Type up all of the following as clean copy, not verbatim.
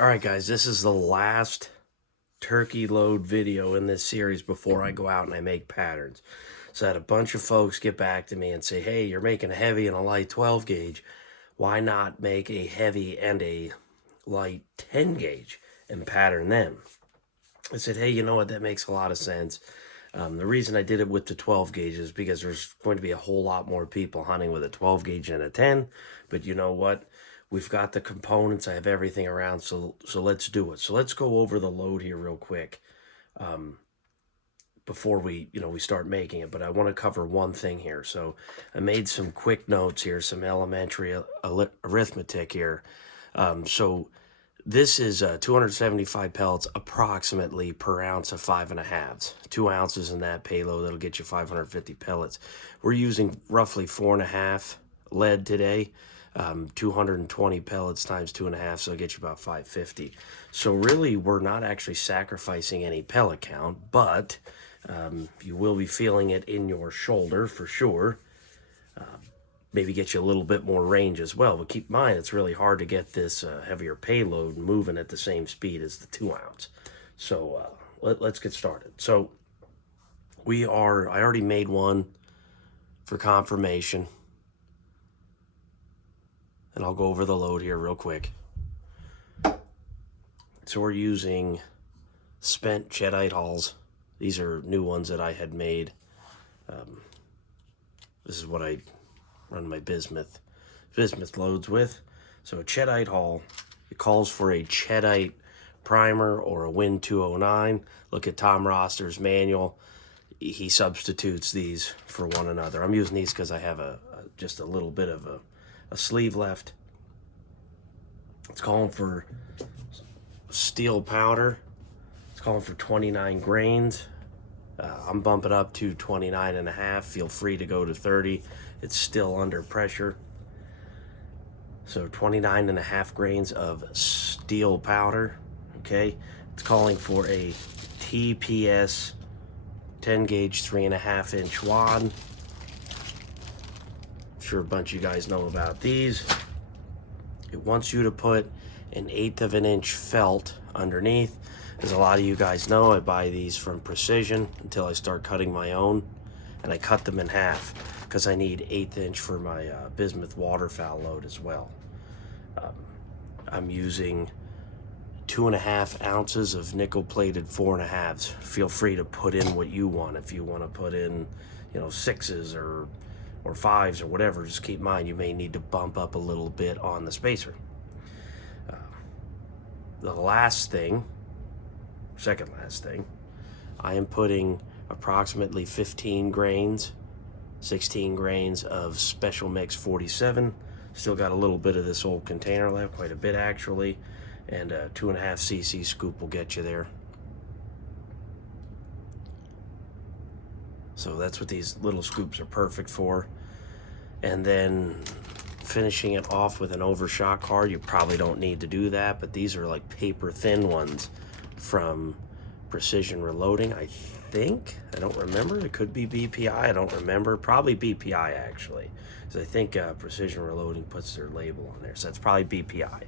Alright guys, this is the last turkey load video in this series before I go out and I make patterns. So I had a bunch of folks get back to me and say, hey, you're making a heavy and a light 12 gauge. Why not make a heavy and a light 10 gauge and pattern them? I said, hey, you know what, that makes a lot of sense. The reason I did it with the 12 gauge is because there's going to be a whole lot more people hunting with a 12 gauge and a 10. But you know what? We've got the components. I have everything around. So let's do it. So let's go over the load here real quick before we start making it. But I want to cover one thing here. So I made some quick notes here, some elementary arithmetic here. So this is 275 pellets approximately per ounce of 5.5. 2 ounces in that payload, that'll get you 550 pellets. We're using roughly 4.5 lead today. 220 pellets times 2.5, so it'll get you about 550. So really, we're not actually sacrificing any pellet count, but you will be feeling it in your shoulder for sure. Maybe get you a little bit more range as well. But keep in mind, it's really hard to get this heavier payload moving at the same speed as the 2 ounce. So let's get started. So I already made one for confirmation. And I'll go over the load here real quick. So we're using spent Cheddite hulls. These are new ones that I had made. This is what I run my bismuth loads with. So a Cheddite hull, it calls for a Cheddite primer or a Win 209. Look at Tom Roster's manual. He substitutes these for one another. I'm using these because I have just a little bit of a sleeve left. It's calling for steel powder. It's calling for 29 grains. I'm bumping up to 29.5. Feel free to go to 30. It's still under pressure. So 29.5 grains of steel powder. Okay. It's calling for a TPS 10 gauge 3.5 inch wad. I'm sure a bunch of you guys know about these. It wants you to put 1/8 of an inch felt underneath. As a lot of you guys know, I buy these from Precision until I start cutting my own, and I cut them in half because I need 1/8 inch for my bismuth waterfowl load as well. I'm using 2.5 ounces of nickel plated 4.5s. Feel free to put in what you want. If you want to put in, 6s or 5s or whatever, just keep in mind you may need to bump up a little bit on the spacer. The second last thing, I am putting approximately 15 grains, 16 grains of Special Mix 47. Still got a little bit of this old container left, quite a bit actually, and a 2.5 cc scoop will get you there. So that's what these little scoops are perfect for. And then finishing it off with an overshot card. You probably don't need to do that, but these are like paper thin ones from Precision Reloading, I think. I don't remember. It could be BPI. I don't remember. Probably BPI actually, because I think Precision Reloading puts their label on there. So that's probably BPI.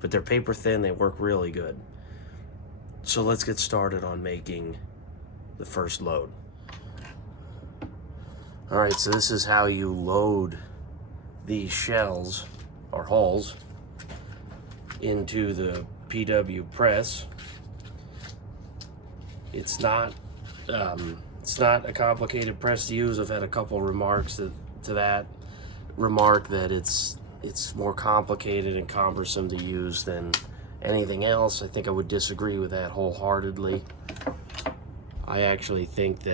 But they're paper thin. They work really good. So let's get started on making the first load. All right, so this is how you load these shells or hulls into the PW press. It's not a complicated press to use. I've had a couple remarks to that remark that it's more complicated and cumbersome to use than anything else. I think I would disagree with that wholeheartedly. I actually think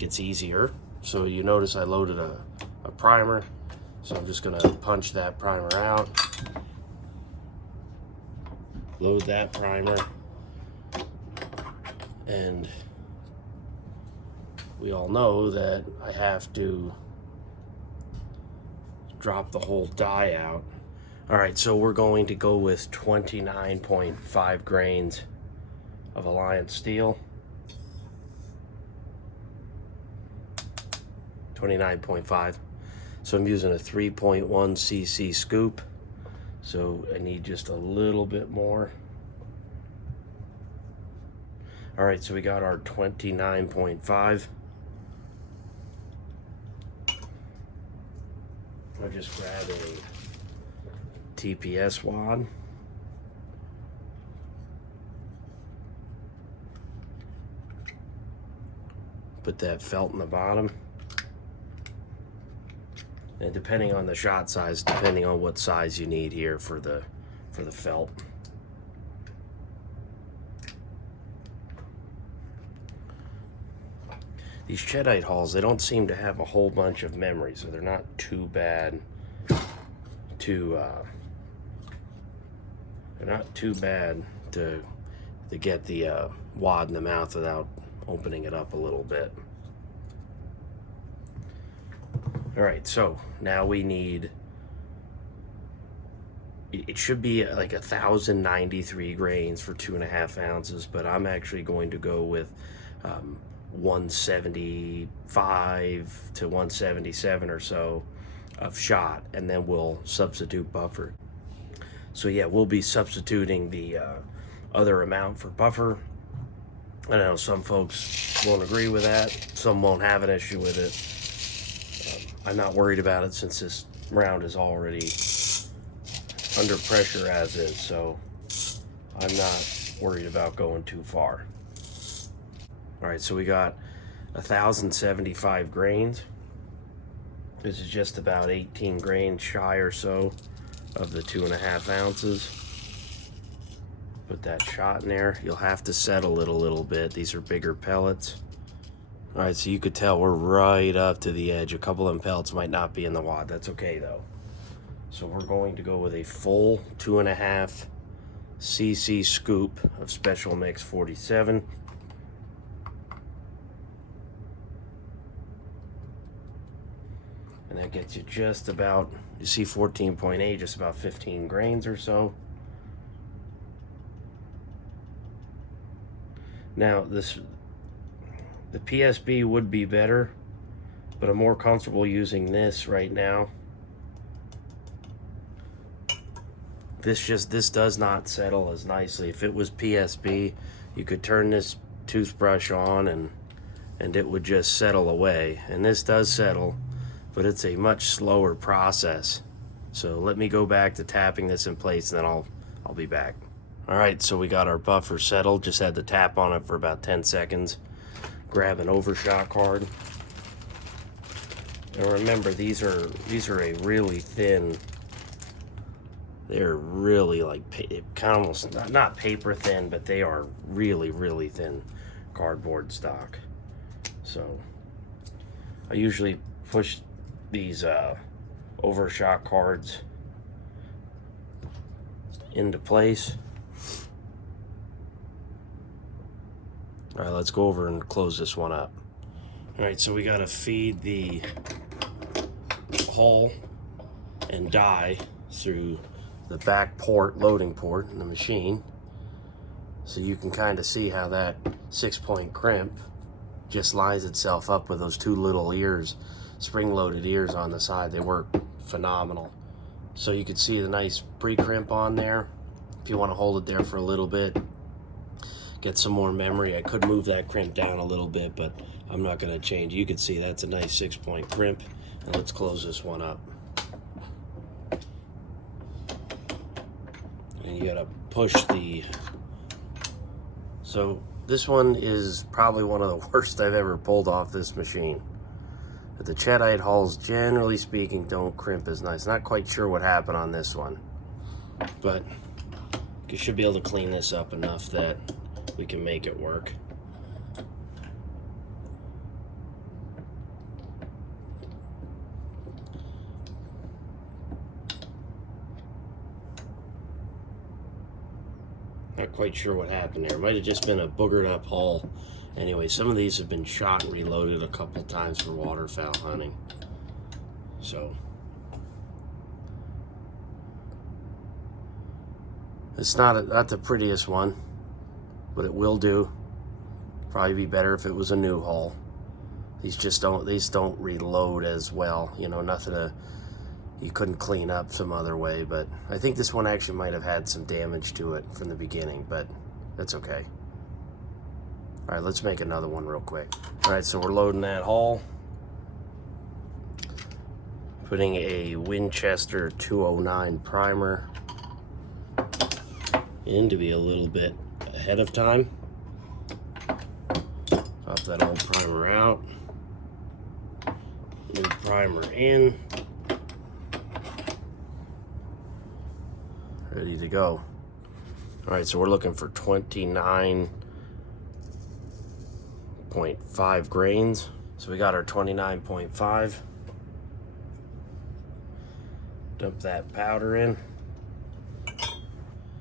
it's easier. So you notice I loaded a primer, so I'm just gonna punch that primer out, load that primer, and we all know that I have to drop the whole die out. All right, so we're going to go with 29.5 grains of Alliance steel. 29.5. So I'm using a 3.1 cc scoop. So I need just a little bit more. All right, so we got our 29.5. I'll just grab a TPS wad. Put that felt in the bottom. And depending on the shot size, depending on what size you need here for the felt. These Cheddite hulls, they don't seem to have a whole bunch of memory, so they're not too bad to get the wad in the mouth without opening it up a little bit. All right, so now we need, it should be like 1,093 grains for 2.5 ounces, but I'm actually going to go with 175 to 177 or so of shot, and then we'll substitute buffer. So yeah, we'll be substituting the other amount for buffer. I know some folks won't agree with that, some won't have an issue with it. I'm not worried about it since this round is already under pressure as is, so I'm not worried about going too far. All right, so we got 1,075 grains. This is just about 18 grains shy or so of the 2.5 ounces. Put that shot in there. You'll have to settle it a little bit. These are bigger pellets. All right, so you could tell we're right up to the edge. A couple of them pellets might not be in the wad. That's okay though. So we're going to go with a full 2.5 cc scoop of Special Mix 47. And that gets you just about, you see 14.8, just about 15 grains or so. Now the PSB would be better, but I'm more comfortable using this right now. This does not settle as nicely. If it was PSB, you could turn this toothbrush on and it would just settle away. And this does settle, but it's a much slower process. So let me go back to tapping this in place, and then I'll be back. All right, so we got our buffer settled. Just had to tap on it for about 10 seconds. Grab an overshot card. And remember, these are a really thin, they're really like kind of almost not paper thin, but they are really thin cardboard stock. So I usually push these overshot cards into place. All right, let's go over and close this one up. All right, so we got to feed the hull and die through the back port, loading port in the machine. So you can kind of see how that 6-point crimp just lines itself up with those two little ears, spring-loaded ears on the side. They work phenomenal. So you can see the nice pre-crimp on there. If you want to hold it there for a little bit, get some more memory. I could move that crimp down a little bit, but I'm not going to change. You can see that's a nice 6-point crimp. And let's close this one up. And you got to push the... So this one is probably one of the worst I've ever pulled off this machine. But the Cheddite hulls, generally speaking, don't crimp as nice. Not quite sure what happened on this one, but you should be able to clean this up enough that we can make it work. Not quite sure what happened there. Might have just been a boogered up hull. Anyway, some of these have been shot and reloaded a couple times for waterfowl hunting. So it's not the prettiest one, but it will do. Probably be better if it was a new hull. These don't reload as well. You know, nothing to, you couldn't clean up some other way, but I think this one actually might have had some damage to it from the beginning, but that's okay. All right, let's make another one real quick. All right, so we're loading that hull. Putting a Winchester 209 primer in to be a little bit ahead of time. Pop that old primer out. New primer in. Ready to go. All right, so we're looking for 29.5 grains. So we got our 29.5. Dump that powder in.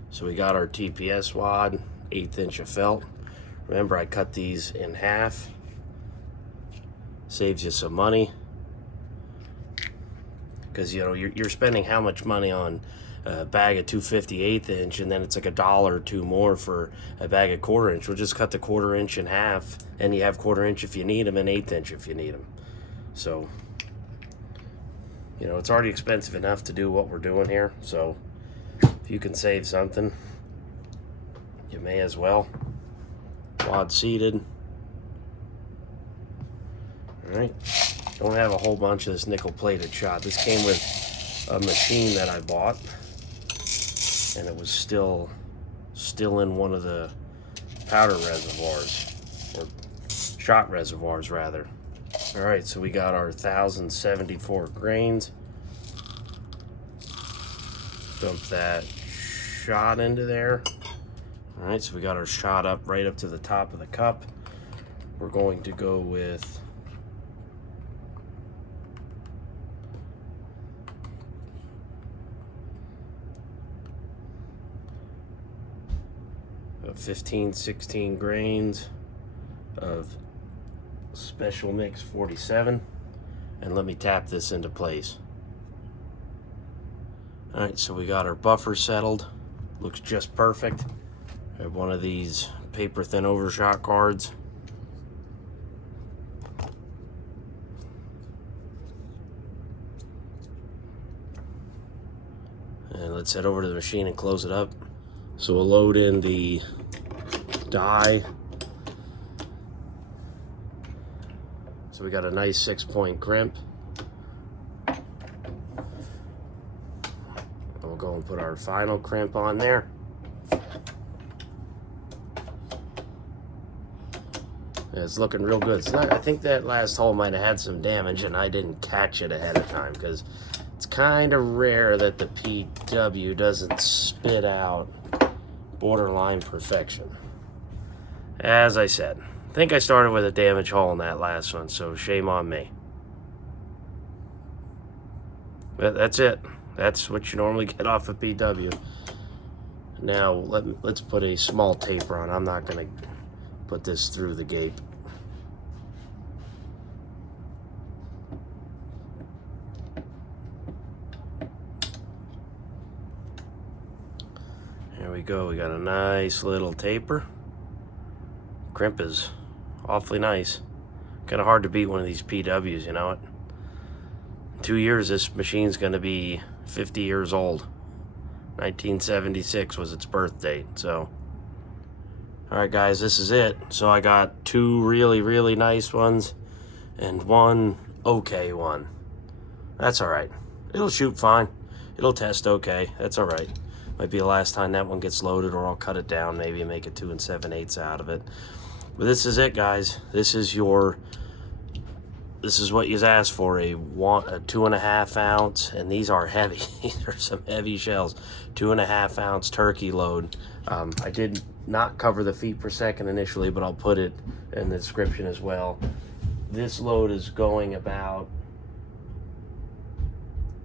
So we got our TPS wad, 1/8 inch of felt. Remember, I cut these in half. Saves you some money. Because, you know, you're spending how much money on a bag of 250 1/8 inch, and then it's like $1 or $2 more for a bag of 1/4 inch. We'll just cut the 1/4 inch in half, and you have 1/4 inch if you need them and 1/8 inch if you need them. So, you know, it's already expensive enough to do what we're doing here. So if you can save something, you may as well. Wad seated. All right. Don't have a whole bunch of this nickel plated shot. This came with a machine that I bought, and it was still in one of the powder reservoirs, or shot reservoirs rather. All right, so we got our 1,074 grains. Dump that shot into there. All right, so we got our shot up right up to the top of the cup. We're going to go with about 15-16 grains of Special Mix 47, and let me tap this into place. All right, so we got our buffer settled. Looks just perfect. I have one of these paper thin overshot cards. And let's head over to the machine and close it up. So we'll load in the die. So we got a nice 6-point crimp. We'll go and put our final crimp on there. Yeah, it's looking real good. I think that last hole might have had some damage and I didn't catch it ahead of time, because it's kind of rare that the PW doesn't spit out borderline perfection. As I said, I think I started with a damaged hole in that last one, so shame on me. But that's it. That's what you normally get off a PW. Now let's put a small taper on. I'm not going to put this through the gape. Here we go. We got a nice little taper. Crimp is awfully nice. Kind of hard to beat one of these PWs, you know it? In 2 years, this machine's going to be 50 years old. 1976 was its birth date, so. All right, guys, this is it. So I got 2 really, really nice ones and 1 okay one. That's all right. It'll shoot fine. It'll test okay. That's all right. Might be the last time that one gets loaded, or I'll cut it down maybe and make a 2 7/8 out of it. But this is it, guys. This is what you asked for, a 2.5 ounce, and these are heavy. These are some heavy shells. 2.5 ounce turkey load. I did not cover the feet per second initially, but I'll put it in the description as well. This load is going about,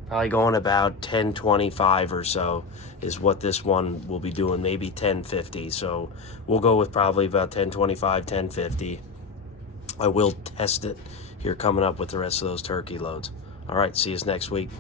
probably going about 1025 or so is what this one will be doing, maybe 1050. So we'll go with probably about 1025, 1050. I will test it here coming up with the rest of those turkey loads. All right, see you next week.